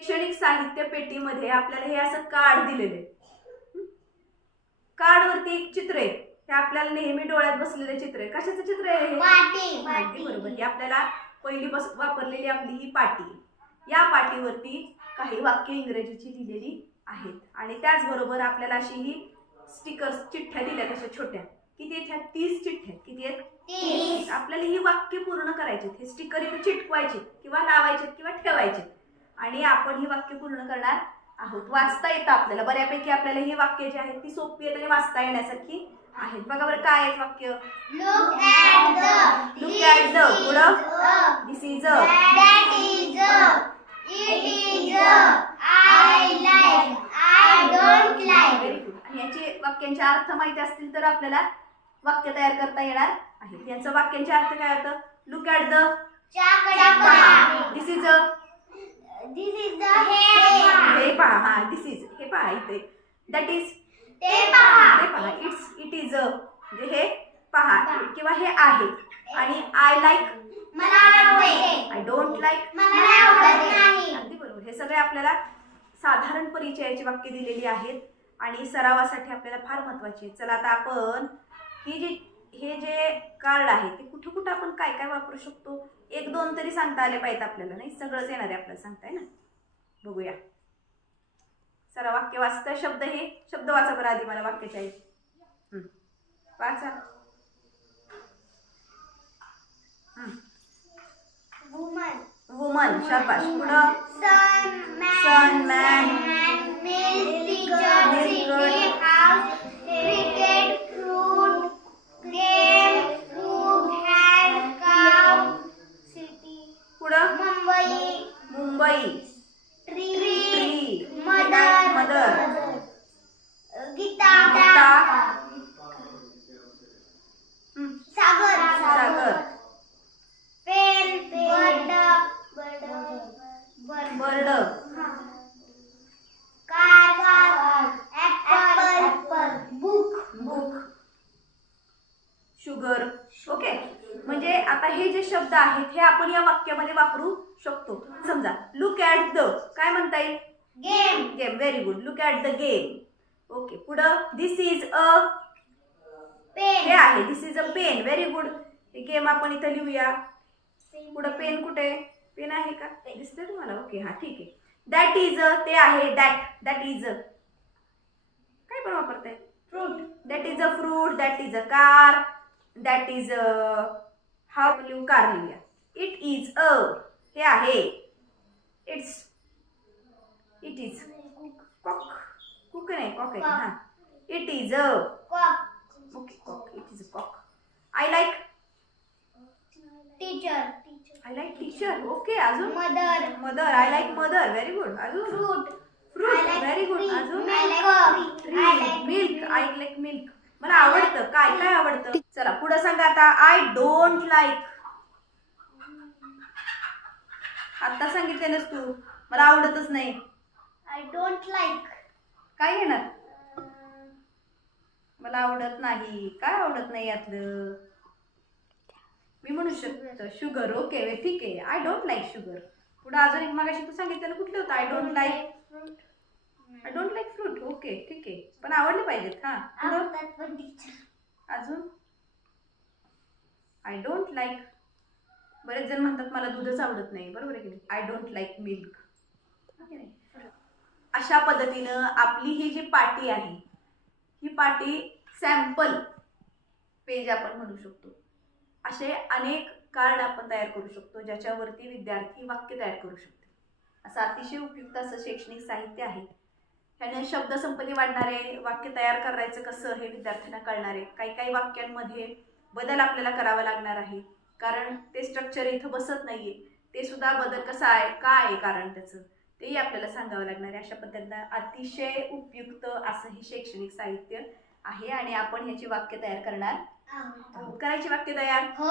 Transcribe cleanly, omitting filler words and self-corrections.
शैक्षणिक साहित्य पेटीमध्ये आपल्याला हे असं कार्ड दिलेलं आहे. कार्ड वरती एक चित्र आहे. हे आपल्याला नेहमी डोळ्यात बसलेले चित्र आहे. कशाचं चित्र आहे हे? पाटी. बरोबर. ही आपल्याला पहिली वापरलेली आपली ही पाटी. या पाटीवरती काही वाक्य इंग्रजीची लिहिलेली आहेत आणि त्याचबरोबर आपल्याला अशी ही स्टिकर्स चिठ्ठ्या दिल्या तशा छोट्या. किती आहेत ह्या? 30 चिठ्ठ्या. किती आहेत? 30. आपल्याला ही वाक्य पूर्ण करायची. हे स्टिकर इथे चिटकवायचे किंवा लावायचे किंवा ठेवायचे आणि आपण ही वाक्य पूर्ण करणार आहोत. वाचता येतं आपल्याला बऱ्यापैकी. आपल्याला ही वाक्य जी आहेत ती सोपी आहेत आणि वाचता येण्यासारखी आहेत. बघा बरं काय आहे वाक्य? Look at the. Look at the. पुढं this is a. That is a. It is a. I like. I don't like. Very good. आणि याचे वाक्यांचे अर्थ माहिती असतील तर आपल्याला वाक्य तयार करता येणार आहे. यांचं वाक्यांचे अर्थ काय होतं? Look at the. च्याकडे पहा. This is a. This is the hair. हे पहा. हा दिस इज. हे पहा इथे. That is. ते पहा. ते पहा. इट इज अ. म्हणजे हे पहा किंवा हे आहे. आणि आय लाईक. मला आवडते. I don't like. मला आवडत नाही. अगदी बरोबर. हे सगळे आपल्याला साधारण परिचयाची वाक्य दिलेली आहेत आणि सरावासाठी आपल्याला फार महत्वाची आहेत. चला आता आपण हे जे कार्ड आहे ते कुठं कुठं आपण काय काय वापरू शकतो एक दोन तरी सांगता आले पाहिजेत आपल्याला. नाही सगळंच येणार आहे आपल्याला सांगताय ना. बघूया. चला वाक्य वाचता. शब्द हे शब्द वाचा बरं आधी मला वाक्याच्या आहेत. वाचा. Woman. वुमन. शाबाश. पुढं Sun, man. Sun, man. Milk, teacher, city, house, cricket, fruit, game, food, hand, cow, city. पुढं Mumbai. Mumbai. Tree. Mother. Mother. Gita. Gita. Sagar. Sagar. Pen. Bird. Bird. Car. Apple. Book. Book. Sugar. Okay. म्हणजे आता हे जे शब्द आहेत हे आपण या वाक्यामध्ये वापरू शकतो. समजा लुक ॲट द. काय म्हणता येईल? Game. Game. Very good. Look at the game. Okay. पुढं दिस इज अ. हे Pen. आहे. This is a pen. Very good. हे गेम आपण इथं लिहूया. पुढं पेन कुठे? पेन आहे का? दिसतंय तुम्हाला? ओके. हा ठीक आहे. That is a. ते आहे. That is a. काय पण वापरताय? Fruit. That is a fruit. That is a car. That is a. हा लिहू कार लिहूया. It is a. हे आहे. It is cock. कुक नाही कॉक आहे. हा. It is a. Cock. Okay. Cock. It is a cock. I like. Teacher. I like teacher. Okay. अजून Mother. Mother. I like mother. Very good. अजून Fruit. Fruit. Very good. अजून Milk. Milk. I like milk. मला आवडतं. काय काय आवडतं? चला पुढे सांगा आता. I don't like. आता सांगितलेलंच तू. मला आवडतच नाही. I don't like. काय घेणार? मला आवडत नाही. काय आवडत नाही यातलं? मी म्हणू शकतो शुगर. ओके ठीक आहे. I don't like sugar. पुढे अजून एक मागाशी तू सांगितलेलं कुठलं होतं? I don't like. I don't like fruit. Okay ठीक आहे. पण आवडले पाहिजेत. हा. पुढं अजून आय डोंट लाईक. बरेच जण म्हणतात मला दूधच आवडत नाही. बरोबर आहे की नाही? I don't like milk. अशा पद्धतीनं आपली ही जी पाटी आहे ही पाटी सॅम्पल पेज आपण म्हणू शकतो. असे अनेक कार्ड आपण तयार करू शकतो ज्याच्यावरती विद्यार्थी वाक्य तयार करू शकते. असं अतिशय उपयुक्त असं शैक्षणिक साहित्य आहे. ह्याने शब्दसंपत्ती वाढणार आहे. वाक्य तयार करायचं कसं हे विद्यार्थ्यांना कळणार आहे. काही काही वाक्यांमध्ये बदल आपल्याला करावा लागणार आहे कारण ते स्ट्रक्चर इथं बसत नाहीये. ते सुद्धा बदल कसा आहे, काय आहे कारण त्याचं, तेही आपल्याला सांगावं लागणार आहे. अशा पद्धतीनं अतिशय उपयुक्त असं हे शैक्षणिक साहित्य आहे आणि आपण ह्याची वाक्य तयार करणार आहोत. करायची वाक्य तयार? हो.